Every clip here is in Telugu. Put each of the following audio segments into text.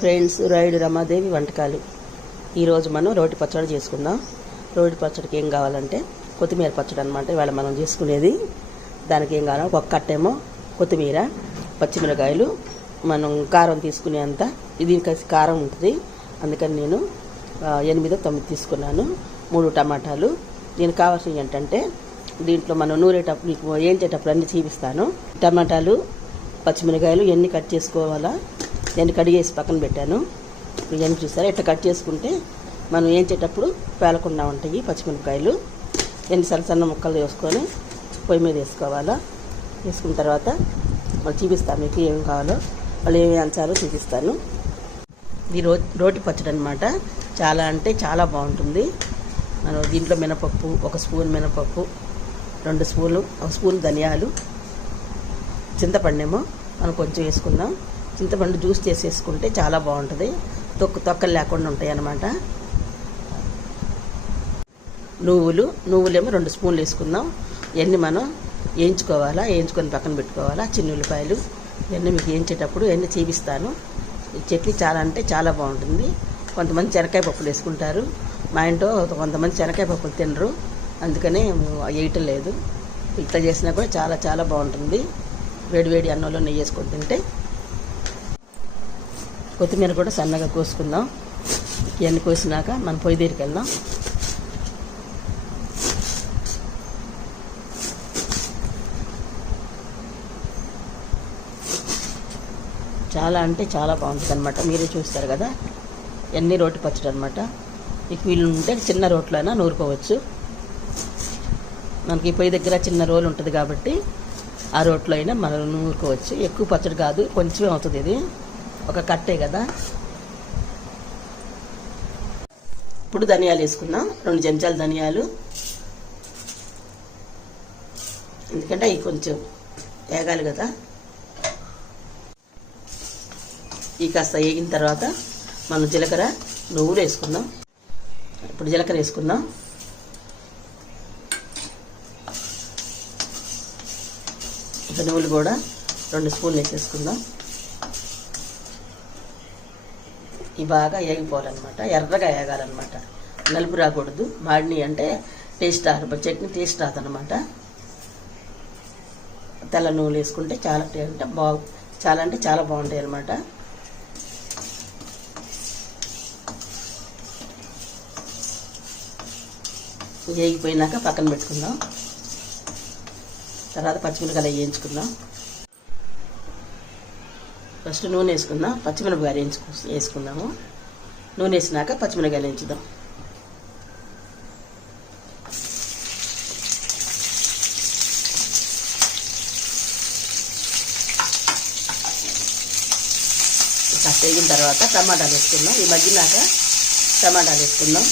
ఫ్రెండ్స్ రాయుడు రమాదేవి వంటకాలు. ఈరోజు మనం రోటి పచ్చడి చేసుకుందాం. రోటి పచ్చడికి ఏం కావాలంటే కొత్తిమీర పచ్చడి అనమాట ఇవాళ మనం చేసుకునేది. దానికి ఏం కావాలి ఒక కట్టేమో కొత్తిమీర పచ్చిమిరకాయలు మనం కారం తీసుకునేంత ఇది కలిసి కారం ఉంటుంది. అందుకని నేను ఎనిమిదో తొమ్మిది తీసుకున్నాను. మూడు టమాటాలు. దీనికి కావాల్సినవి ఏంటంటే దీంట్లో మనం నూరేటప్పుడు మీకు ఏంచేటప్పుడు అన్ని చూపిస్తాను. టమాటాలు పచ్చిమిరకాయలు ఎన్ని కట్ చేసుకోవాలా నేను కడిగేసి పక్కన పెట్టాను. బిర్యానీ ఇవన్నీ చూసారా? ఇట్లా కట్ చేసుకుంటే మనం ఏంచేటప్పుడు పేలకుండా ఉంటాయి పచ్చిమిరపకాయలు. ఎన్ని సన్న సన్న ముక్కలు వేసుకొని పొయ్యి మీద వేసుకోవాలా? వేసుకున్న తర్వాత మళ్ళీ చూపిస్తాను మీకు ఏం కావాలో. వాళ్ళు ఏమి అంచాలో చూపిస్తాను. ఇది రో రోటి పచ్చడి అనమాట చాలా అంటే చాలా బాగుంటుంది. మనం దీంట్లో మినపప్పు ఒక స్పూన్ మినపప్పు రెండు స్పూన్లు ఒక స్పూన్ ధనియాలు చింతపండేమో మనం కొంచెం వేసుకుందాం. చింతపండు జ్యూస్ చేసేసుకుంటే చాలా బాగుంటుంది. తొక్కు తొక్కలు లేకుండా ఉంటాయి అన్నమాట. నువ్వులు నువ్వులేమో రెండు స్పూన్లు వేసుకుందాం. ఇవన్నీ మనం వేయించుకోవాలా వేయించుకొని పక్కన పెట్టుకోవాలా చిన్న ఉల్లిపాయలు ఇవన్నీ మీకు వేయించేటప్పుడు ఇవన్నీ చూపిస్తాను. ఈ చట్నీ చాలా అంటే చాలా బాగుంటుంది. కొంతమంది శనక్కాయ పప్పులు వేసుకుంటారు. మా ఇంట్లో కొంతమంది శనక్కాయ పప్పులు తినరు. అందుకనే వేయటం లేదు. ఇట్లా చేసినా కూడా చాలా చాలా బాగుంటుంది. వేడి వేడి అన్నంలో నెయ్యి వేసుకొని తింటే కొత్తిమీర కూడా సన్నగా కోసుకుందాం. ఇవన్నీ కోసినాక మనం పొయ్యి దగ్గరికి వెళ్దాం. చాలా అంటే చాలా బాగుంటుంది అనమాట మీరే చూస్తారు కదా ఎన్ని రోటి పచ్చడి అనమాట మీకు వీళ్ళు ఉంటే చిన్న రోట్లో అయినా నూరుకోవచ్చు. మనకి పొయ్యి దగ్గర చిన్న రోలు ఉంటుంది కాబట్టి ఆ రోట్లో అయినా మనం నూరుకోవచ్చు. ఎక్కువ పచ్చడి కాదు కొంచెమే అవుతుంది ఇది. ఒక కట్టే కదా? ఇప్పుడు ధనియాలు వేసుకుందాం. రెండు చెంచాలు ధనియాలు. ఎందుకంటే అవి కొంచెం వేగాలి కదా. ఈ కాస్త వేగిన తర్వాత మనం జీలకర్ర నువ్వులు వేసుకుందాం. ఇప్పుడు జీలకర్ర వేసుకుందాం. ఇక నువ్వులు కూడా రెండు స్పూన్లు వేసేసుకుందాం. ఇవి బాగా వేగిపోవాలన్నమాట ఎర్రగా వేగాలన్నమాట నలుపు రాకూడదు. మాడిని అంటే టేస్ట్ రాదు. చట్నీ టేస్ట్ రాదనమాట తెల్ల నువ్వులు వేసుకుంటే చాలా అంటే బాగు చాలా అంటే చాలా బాగుంటాయి అన్నమాట. వేగిపోయినాక పక్కన పెట్టుకుందాం. తర్వాత పచ్చిమిరకాయలు వేయించుకుందాం. ఫస్ట్ నూనె వేసుకుందాం పచ్చిమిరపకాయలు వేయించుకు వేసుకుందాము. నూనె వేసినాక పచ్చిమిరపకాయలు వేయించుదాం. కాస్త వేగిన తర్వాత టమాటాలు వేసుకుందాం. ఈ మధ్యనాక టమాటాలు వేసుకుందాం.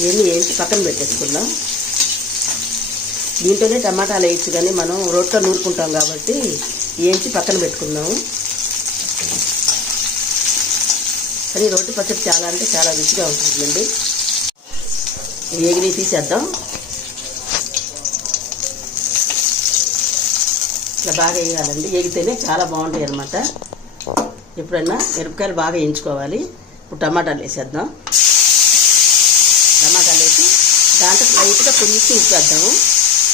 ఇవన్నీ వేసి పక్కన పెట్టేసుకుందాం. దీంట్లోనే టమాటాలు వేయచ్చు కానీ మనం రోట్లో నూరుకుంటాం కాబట్టి వేయించి పక్కన పెట్టుకుందాము. కానీ రొట్టె పచ్చడి చాలా అంటే చాలా రుచిగా ఉంటుందండి. వేగిని తీసేద్దాం. ఇట్లా బాగా వేయాలండి. వేగితేనే చాలా బాగుంటాయి అనమాట ఎప్పుడైనా మిరపకాయలు బాగా వేయించుకోవాలి. ఇప్పుడు టమాటాలు వేసేద్దాం. దాంట్లో లైట్గా కొంచెం ఉప్పు వేద్దాము.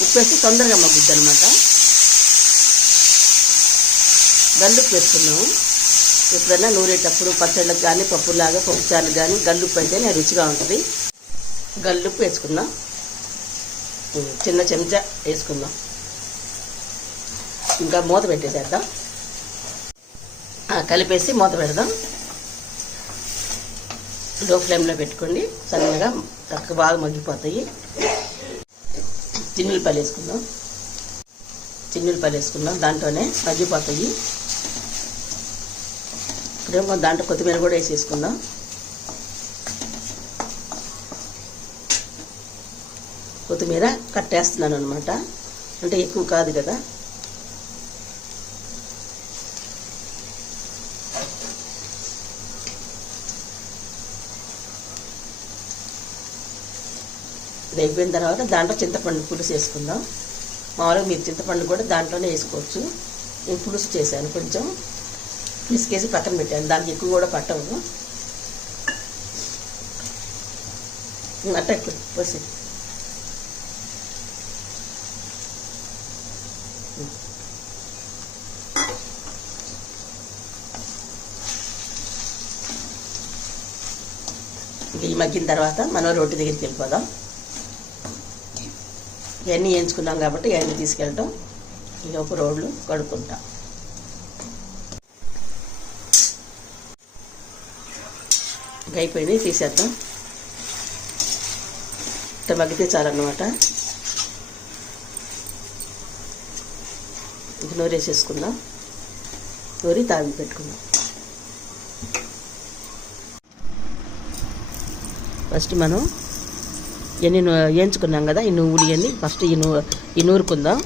ఉప్పు వేస్తే తొందరగా మగ్గుద్ది అనమాట గల్లుప్పు వేసుకున్నాము ఎప్పుడైనా నూరేటప్పుడు పచ్చళ్ళకి కానీ పప్పులాగా పప్పుచారులు కానీ గల్లుప్పు అయితేనే రుచిగా ఉంటుంది. గల్లుప్పు వేసుకుందాం. చిన్న చెంచా వేసుకుందాం. ఇంకా మూత పెట్టేసేద్దాం. కలిపేసి మూత పెడదాం. లో ఫ్లేమ్లో పెట్టుకోండి. సన్నగా చక్కగా బాగా మగ్గిపోతాయి. చిన్నులపాయలు వేసుకుందాం. చిన్నులపాయలు వేసుకుందాం. దాంట్లోనే మగ్గిపోతాయి. ఇప్పుడేమో దాంట్లో కొత్తిమీర కూడా వేసేసుకుందాం. కొత్తిమీర కట్టేస్తున్నాను అనమాట అంటే ఎక్కువ కాదు కదా. ఇది తర్వాత దాంట్లో చింతపండు పులుసు వేసుకుందాం. మామూలుగా మీరు చింతపండు కూడా దాంట్లోనే వేసుకోవచ్చు. నేను పులుసు చేశాను కొంచెం. పిసికేసి పక్కన పెట్టాను. దానికి ఎక్కువ కూడా పట్టవు. అట్ట పోసి. ఇంక ఈ మగ్గిన తర్వాత మనం రోడ్డు దగ్గరికి వెళ్ళిపోదాం. ఇవన్నీ వేయించుకున్నాం కాబట్టి ఇవన్నీ తీసుకెళ్ళటం. ఈలోపు రోడ్లు కడుక్కుంటాం. ఇంకా తీసేద్దాం. ఇట్లా మగ్గితే చాలన్నమాట. ఇంక నూరేసేసుకుందాం. నూరి తాగి పెట్టుకుందాం. ఫస్ట్ మనం ఇవన్నీ వేయించుకున్నాం కదా ఈ నువ్వులు ఇవన్నీ. ఫస్ట్ ఈ నూ ఈ నూరుకుందాం.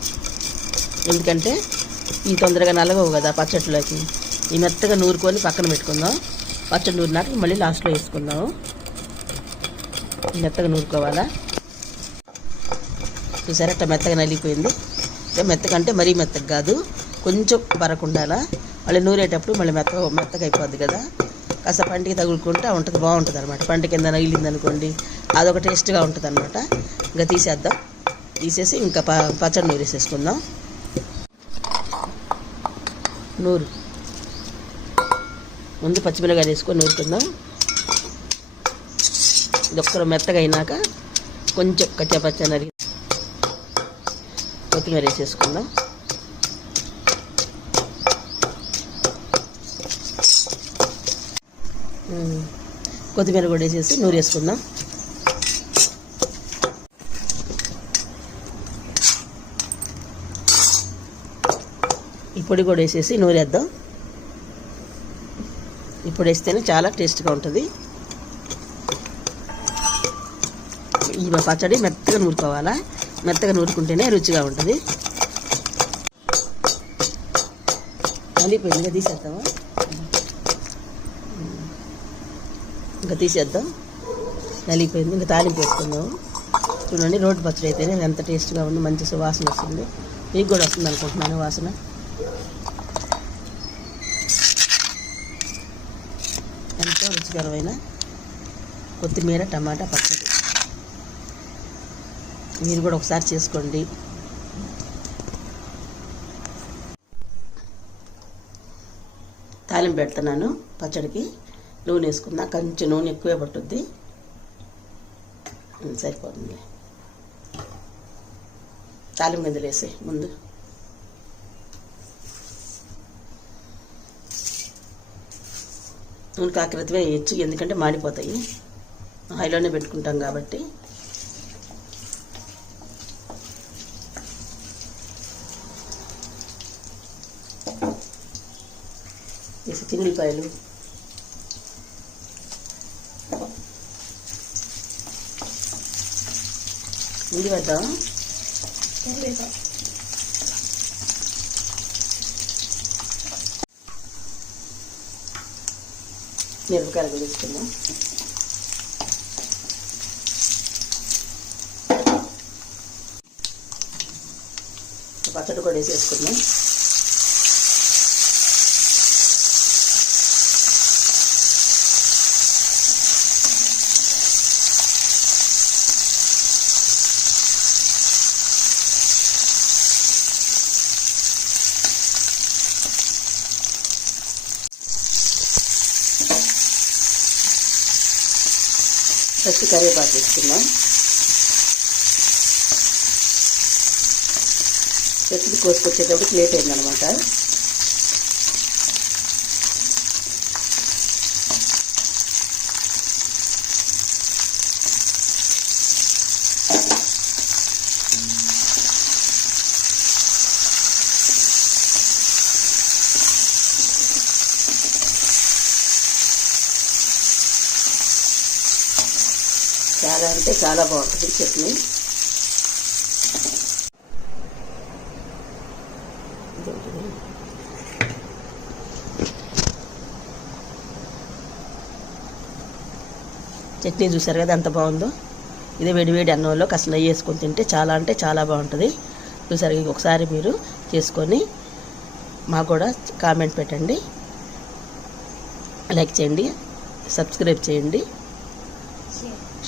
ఎందుకంటే ఈ తొందరగా నలగవు కదా పచ్చట్లోకి. ఈ మెత్తగా నూరుకొని పక్కన పెట్టుకుందాం. పచ్చడి నూరినాక మళ్ళీ లాస్ట్లో వేసుకుందాము మెత్తగా నూరుకోవాలా? చూసారా అట్లా మెత్తగా నలిగిపోయింది. అంటే మెత్తగా అంటే మరీ మెత్తగా కాదు కొంచెం బరకుండాలా మళ్ళీ నూరేటప్పుడు మళ్ళీ మెత్తగా మెత్తగా అయిపోద్ది కదా. కాస్త పంటికి తగులుకుంటా ఉంటుంది బాగుంటుంది అనమాట పంట కింద నగిలింది అనుకోండి అదొక టేస్ట్గా ఉంటుంది అనమాట ఇంకా తీసేద్దాం. తీసేసి ఇంకా ప పచ్చడి నూరేసేసుకుందాం. నూరు. ముందు పచ్చిమిరకాయలు వేసుకొని నూరుకుందాం. ఇది ఒక్కరు మెత్తగా అయినాక కొంచెం కచ్చాపచ్చ నరిగి కొత్తిమీర వేసేసుకుందాం. కొత్తిమీర కూడా వేసేసి నూరు వేసుకుందాం. ఈ పొడి కూడా వేసేసి నూరేద్దాం ఇప్పుడు వేస్తేనే చాలా టేస్ట్గా ఉంటుంది. ఈ పచ్చడి మెత్తగా నూరుకోవాలా? మెత్తగా నూరుకుంటేనే రుచిగా ఉంటుంది. మళ్ళీ ఇంకా తీసేద్దామా? ఇంకా తీసేద్దాం. నలిగిపోయింది. ఇంకా తాలింపు వేసుకుందాం. చూడండి రోడ్డు పచ్చడి అయితేనే ఎంత టేస్ట్గా ఉంది. మంచి సువాసన వస్తుంది. మీకు కూడా వస్తుంది అనుకుంటున్నాను వాసన. ఎంతో రుచికరమైన కొత్తిమీర టమాటా పచ్చడి. మీరు కూడా ఒకసారి చేసుకోండి. తాలింపు పెడుతున్నాను పచ్చడికి. నూనె వేసుకున్నా కొంచెం నూనె ఎక్కువే పట్టుద్ది. సరిపోతుంది. తాలిం గింజలు వేసి ముందు. నూనె కాకరతివే వేయచ్చు ఎందుకంటే మాడిపోతాయి. హైలోనే పెట్టుకుంటాం కాబట్టి. వేసి చిన్నులపాయలు ముందు వేద్దాం మిరపకాయలు కూడా వేసుకుందాం. పచ్చడి కూడా వేసేసుకుందాం. ఫస్ట్ కరివేపాకు వేసుకుందాం. చెట్టుకి కోసుకొచ్చేటప్పుడు లేట్ అయిందనమాట. చాలా అంటే చాలా బాగుంటుంది చట్నీ. చట్నీ చూసారు కదా ఎంత బాగుందో? ఇదే వేడి వేడి అన్నంలో కాస్త నెయ్యి వేసుకొని తింటే చాలా అంటే చాలా బాగుంటుంది. చూసారు ఒకసారి మీరు చేసుకొని మాకు కూడా కామెంట్ పెట్టండి. లైక్ చేయండి సబ్స్క్రైబ్ చేయండి.